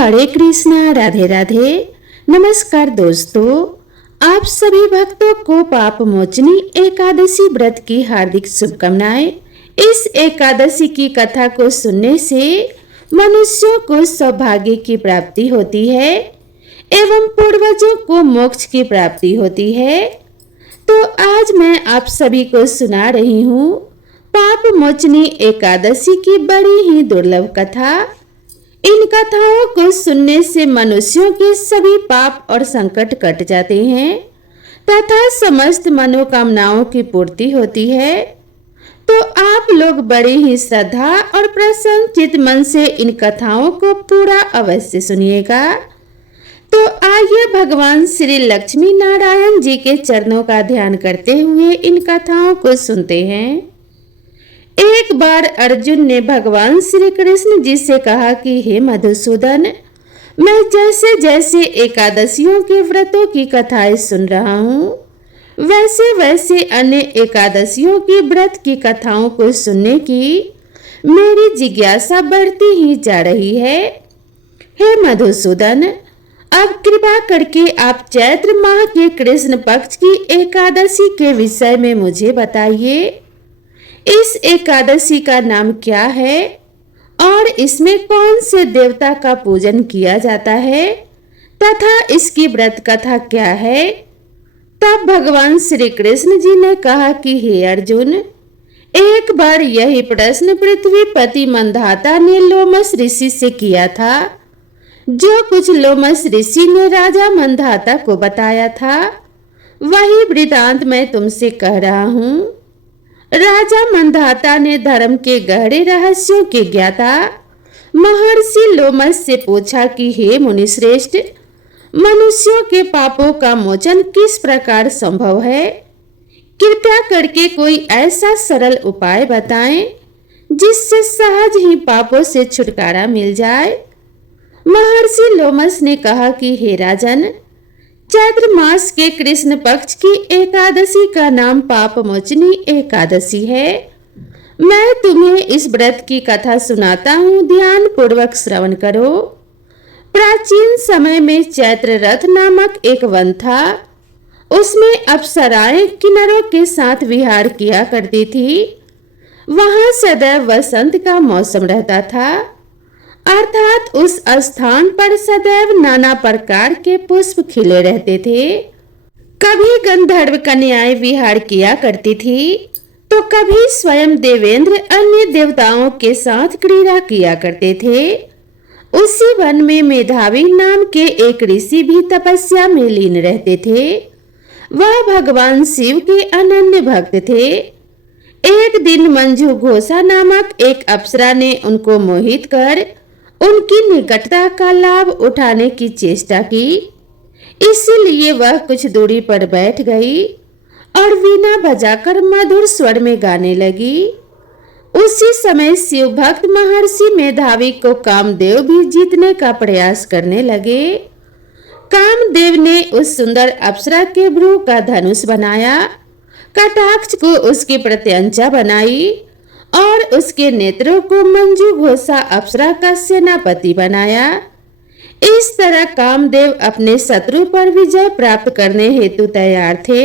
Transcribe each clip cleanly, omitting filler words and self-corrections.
हरे कृष्णा, राधे राधे। नमस्कार दोस्तों, आप सभी भक्तों को पाप मोचनी एकादशी व्रत की हार्दिक शुभकामनाएं। इस एकादशी की कथा को सुनने से मनुष्यों को सौभाग्य की प्राप्ति होती है एवं पूर्वजों को मोक्ष की प्राप्ति होती है। तो आज मैं आप सभी को सुना रही हूँ पाप मोचनी एकादशी की बड़ी ही दुर्लभ कथा। इन कथाओं को सुनने से मनुष्यों के सभी पाप और संकट कट जाते हैं तथा समस्त मनोकामनाओं की पूर्ति होती है। तो आप लोग बड़े ही श्रद्धा और प्रसन्नचित मन से इन कथाओं को पूरा अवश्य सुनिएगा। तो आइए भगवान श्री लक्ष्मी नारायण जी के चरणों का ध्यान करते हुए इन कथाओं को सुनते हैं। एक बार अर्जुन ने भगवान श्री कृष्ण जी से कहा कि हे मधुसूदन, मैं जैसे जैसे एकादशियों के व्रतों की कथाएं सुन रहा हूँ, वैसे वैसे अन्य एकादशियों की व्रत की कथाओं को सुनने की मेरी जिज्ञासा बढ़ती ही जा रही है। हे मधुसूदन, अब कृपा करके आप चैत्र माह के कृष्ण पक्ष की एकादशी के विषय में मुझे बताइए। इस एकादशी का नाम क्या है और इसमें कौन से देवता का पूजन किया जाता है तथा इसकी व्रत कथा क्या है। तब भगवान श्री कृष्ण जी ने कहा कि हे अर्जुन, एक बार यही प्रश्न पृथ्वीपति मंधाता ने लोमस ऋषि से किया था। जो कुछ लोमस ऋषि ने राजा मंधाता को बताया था वही वृतांत मैं तुमसे कह रहा हूँ। राजा मंधाता ने धर्म के गहरे रहस्यों के ज्ञाता महर्षि लोमस से पूछा कि हे मुनिश्रेष्ठ, मनुष्यों के पापों का मोचन किस प्रकार संभव है। कृपया करके कोई ऐसा सरल उपाय बताएं जिससे सहज ही पापों से छुटकारा मिल जाए। महर्षि लोमस ने कहा कि हे राजन, चैत्र मास के कृष्ण पक्ष की एकादशी का नाम पाप मोचनी एकादशी है। मैं तुम्हें इस व्रत की कथा सुनाता हूँ, ध्यान पूर्वक श्रवण करो। प्राचीन समय में चैत्र रथ नामक एक वन था। उसमें अप्सराएं किन्नरों के साथ विहार किया करती थी। वहां सदैव वसंत का मौसम रहता था, अर्थात उस स्थान पर सदैव नाना प्रकार के पुष्प खिले रहते थे। कभी गंधर्व कन्याएं विहार किया करती थी तो कभी स्वयं देवेंद्र अन्य देवताओं के साथ क्रीड़ा किया करते थे। उसी वन में मेधावी नाम के एक ऋषि भी तपस्या में लीन रहते थे। वह भगवान शिव के अनन्य भक्त थे। एक दिन मंजू घोषा नामक एक अप्सरा ने उनको मोहित कर उनकी निकटता का लाभ उठाने की चेष्टा की। इसलिए वह कुछ दूरी पर बैठ गई और वीणा बजाकर मधुर स्वर में गाने लगी। उसी समय शिव भक्त महर्षि मेधावी को कामदेव भी जीतने का प्रयास करने लगे। कामदेव ने उस सुंदर अप्सरा के भ्रू का धनुष बनाया, कटाक्ष को उसकी प्रत्यंचा बनाई और उसके नेत्रों को मंजू घोषा अप्सरा का सेनापति बनाया। इस तरह कामदेव अपने शत्रु पर विजय प्राप्त करने हेतु तैयार थे।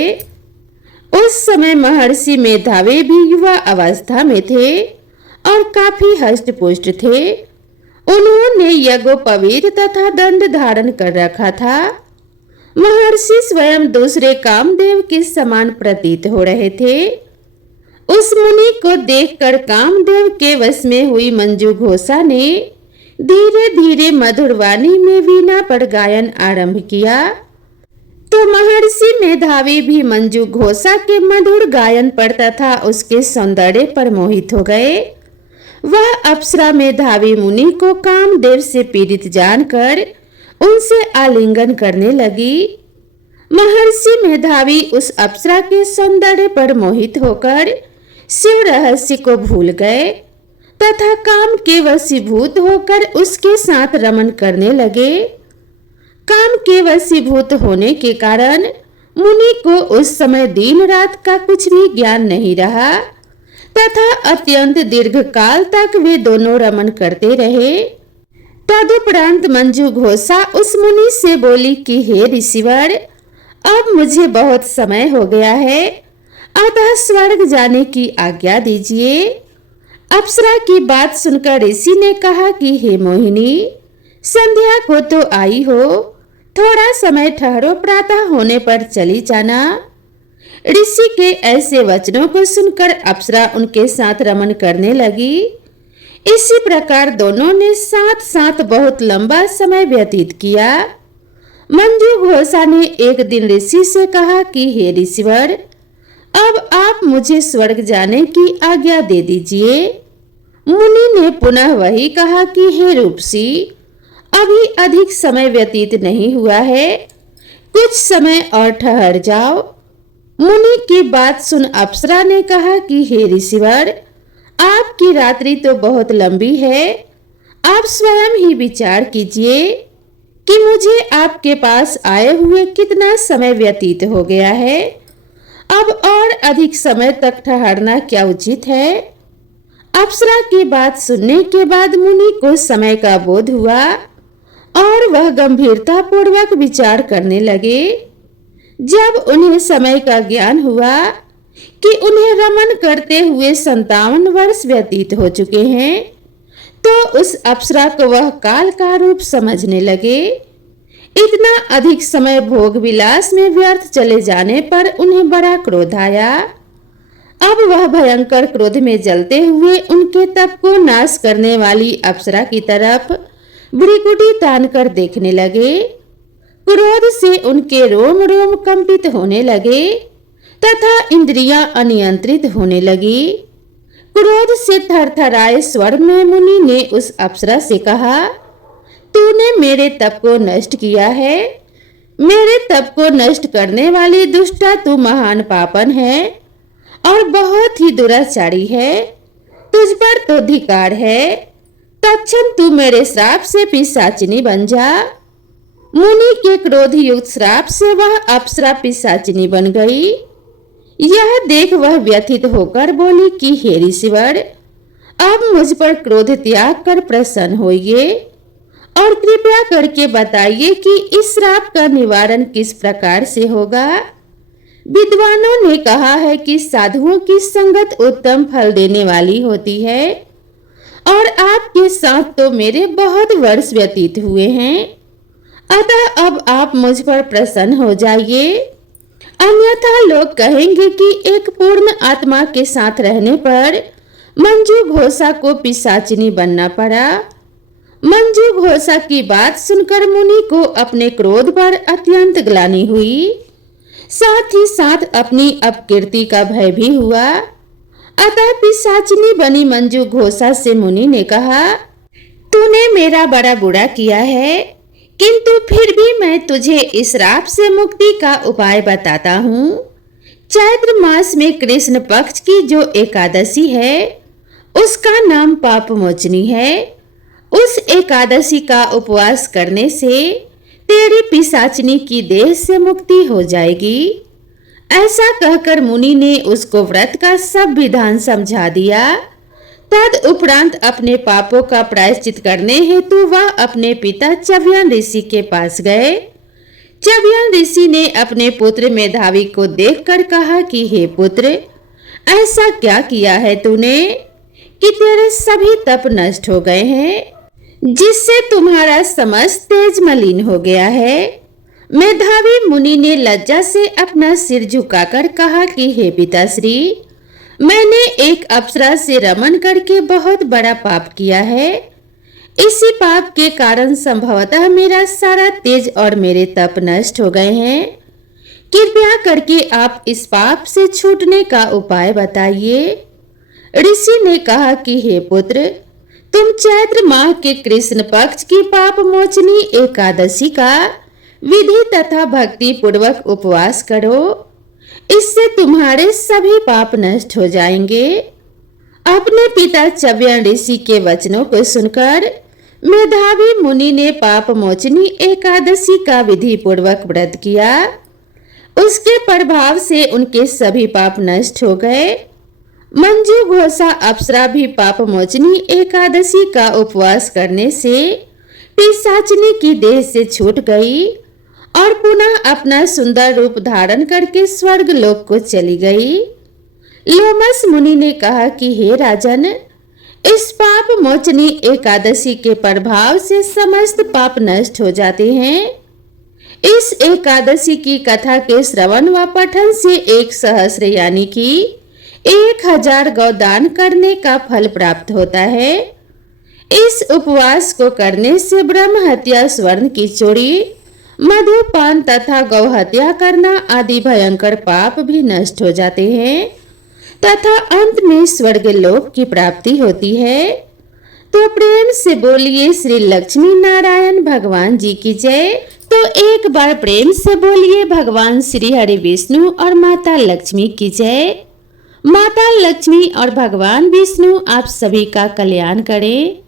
उस समय महर्षि मेधावी भी युवा अवस्था में थे और काफी हष्ट-पुष्ट थे। उन्होंने यज्ञोपवीत तथा दंड धारण कर रखा था। महर्षि स्वयं दूसरे कामदेव के समान प्रतीत हो रहे थे। उस मुनि को देखकर कामदेव के वश में हुई मंजू घोषा ने धीरे धीरे मधुर वाणी में वीणा पर गायन आरंभ किया। तो महर्षि मेधावी भी मंजू घोषा के मधुर गायन पर तथा उसके सौंदर्य पर मोहित हो गए। वह अप्सरा मेधावी मुनि को कामदेव से पीड़ित जानकर उनसे आलिंगन करने लगी। महर्षि मेधावी उस अप्सरा के सौंदर्य पर मोहित होकर शिव रहस्य को भूल गए तथा काम के वशीभूत होकर उसके साथ रमन करने लगे। काम के वशीभूत होने के कारण मुनि को उस समय दिन रात का कुछ भी ज्ञान नहीं रहा तथा अत्यंत दीर्घ काल तक वे दोनों रमन करते रहे। तदुपरांत मंजू घोषा उस मुनि से बोली कि हे ऋषिवर, अब मुझे बहुत समय हो गया है, अतः स्वर्ग जाने की आज्ञा दीजिए। अप्सरा की बात सुनकर ऋषि ने कहा कि हे मोहिनी, संध्या को तो आई हो, थोड़ा समय ठहरो, प्रातः होने पर चली जाना। ऋषि के ऐसे वचनों को सुनकर अप्सरा उनके साथ रमन करने लगी। इसी प्रकार दोनों ने साथ साथ बहुत लंबा समय व्यतीत किया। मंजू घोषा ने एक दिन ऋषि से कहा कि हे ऋषिवर, अब आप मुझे स्वर्ग जाने की आज्ञा दे दीजिए। मुनि ने पुनः वही कहा कि हे रूपसी, अभी अधिक समय व्यतीत नहीं हुआ है, कुछ समय और ठहर जाओ। मुनि की बात सुन अप्सरा ने कहा कि हे ऋषिवर, आपकी रात्रि तो बहुत लंबी है, आप स्वयं ही विचार कीजिए कि मुझे आपके पास आए हुए कितना समय व्यतीत हो गया है। अब और अधिक समय तक ठहरना क्या उचित है? अप्सरा की बात सुनने के बाद मुनि को समय का बोध हुआ और वह गंभीरता पूर्वक विचार करने लगे। जब उन्हें समय का ज्ञान हुआ कि उन्हें रमन करते हुए 57 वर्ष व्यतीत हो चुके हैं, तो उस अप्सरा को वह काल का रूप समझने लगे। इतना अधिक समय भोग विलास में व्यर्थ चले जाने पर उन्हें बड़ा क्रोध आया। अब वह भयंकर क्रोध में जलते हुए उनके तप को नाश करने वाली अप्सरा की तरफ भ्रिकुटी तान कर देखने लगे। क्रोध से उनके रोम रोम कंपित होने लगे तथा इंद्रियां अनियंत्रित होने लगी। क्रोध से थरथराए स्वर में मुनि ने उस अप्सरा से कहा, तूने मेरे तप को नष्ट किया है। मेरे तप को नष्ट करने वाली दुष्टा तू महान पापन है और बहुत ही दुराचारी है। तुझ पर तो धिक्कार है। तत्क्षण तू मेरे श्राप से पिशाचिनी बन जा। मुनि के क्रोध युक्त श्राप से वह अप्सरा पिशाचिनी बन गई। यह देख वह व्यथित होकर बोली कि हे ऋषिवर, अब मुझ पर क्रोध त्याग कर प्रसन्न होइए और कृपया करके बताइए कि इस श्राप का निवारण किस प्रकार से होगा। विद्वानों ने कहा है कि साधुओं की संगत उत्तम फल देने वाली होती है और आपके साथ तो मेरे बहुत वर्ष व्यतीत हुए हैं, अतः अब आप मुझ पर प्रसन्न हो जाइए। अन्यथा लोग कहेंगे कि एक पूर्ण आत्मा के साथ रहने पर मंजू घोषा को पिशाचिनी बनना पड़ा। मंजू घोषा की बात सुनकर मुनि को अपने क्रोध पर अत्यंत ग्लानि हुई, साथ ही साथ अपनी अपकीर्ति का भय भी हुआ। अतः पिशाचिनी बनी मंजू घोषा से मुनि ने कहा, तूने मेरा बड़ा बुरा किया है, किंतु फिर भी मैं तुझे इस श्राप से मुक्ति का उपाय बताता हूँ। चैत्र मास में कृष्ण पक्ष की जो एकादशी है, उसका नाम पाप मोचनी है। उस एकादशी का उपवास करने से तेरी पिशाचिनी की देह से मुक्ति हो जाएगी। ऐसा कहकर मुनि ने उसको व्रत का सब विधान समझा दिया। तद उपरांत अपने पापों का प्रायश्चित करने हेतु वह अपने पिता चव्यान ऋषि के पास गए। चव्यान ऋषि ने अपने पुत्र मेधावी को देखकर कहा कि हे पुत्र, ऐसा क्या किया है तूने कि तेरे सभी तप नष्ट हो गए हैं, जिससे तुम्हारा समस्त तेज मलिन हो गया है। मेधावी मुनि ने लज्जा से अपना सिर झुकाकर कहा कि हे पिताश्री, मैंने एक अप्सरा से रमन करके बहुत बड़ा पाप किया है। इसी पाप के कारण संभवतः मेरा सारा तेज और मेरे तप नष्ट हो गए हैं। कृपया करके आप इस पाप से छूटने का उपाय बताइए। ऋषि ने कहा कि हे पुत्र, तुम चैत्र माह के कृष्ण पक्ष की पाप मोचनी एकादशी का विधि तथा भक्ति पूर्वक उपवास करो, इससे तुम्हारे सभी पाप नष्ट हो जाएंगे। अपने पिता चव्यान ऋषि के वचनों को सुनकर मेधावी मुनि ने पाप मोचनी एकादशी का विधि पूर्वक व्रत किया। उसके प्रभाव से उनके सभी पाप नष्ट हो गए। मंजू घोषा अप्सरा भी पाप मोचनी एकादशी का उपवास करने से पिशाचिनी की देह से छूट गई और पुनः अपना सुंदर रूप धारण करके स्वर्ग लोक को चली गई। लोमस मुनि ने कहा कि हे राजन, इस पाप मोचनी एकादशी के प्रभाव से समस्त पाप नष्ट हो जाते हैं। इस एकादशी की कथा के श्रवण व पठन से 1 सहस्र यानी कि 1000 गौदान करने का फल प्राप्त होता है। इस उपवास को करने से ब्रह्म हत्या, स्वर्ण की चोरी, मधुपान तथा गौ हत्या करना आदि भयंकर पाप भी नष्ट हो जाते हैं तथा अंत में स्वर्ग लोक की प्राप्ति होती है। तो प्रेम से बोलिए श्री लक्ष्मी नारायण भगवान जी की जय। तो एक बार प्रेम से बोलिए भगवान श्री हरि विष्णु और माता लक्ष्मी की जय। माता लक्ष्मी और भगवान विष्णु आप सभी का कल्याण करें।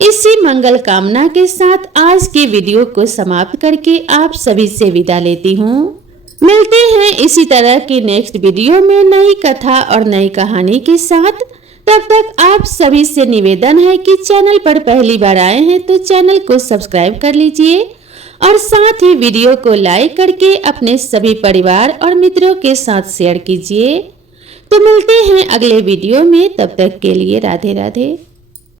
इसी मंगल कामना के साथ आज के वीडियो को समाप्त करके आप सभी से विदा लेती हूँ। मिलते हैं इसी तरह की नेक्स्ट वीडियो में नई कथा और नई कहानी के साथ। तब तक आप सभी से निवेदन है कि चैनल पर पहली बार आए हैं तो चैनल को सब्सक्राइब कर लीजिए और साथ ही वीडियो को लाइक करके अपने सभी परिवार और मित्रों के साथ शेयर कीजिए। तो मिलते हैं अगले वीडियो में, तब तक के लिए राधे राधे।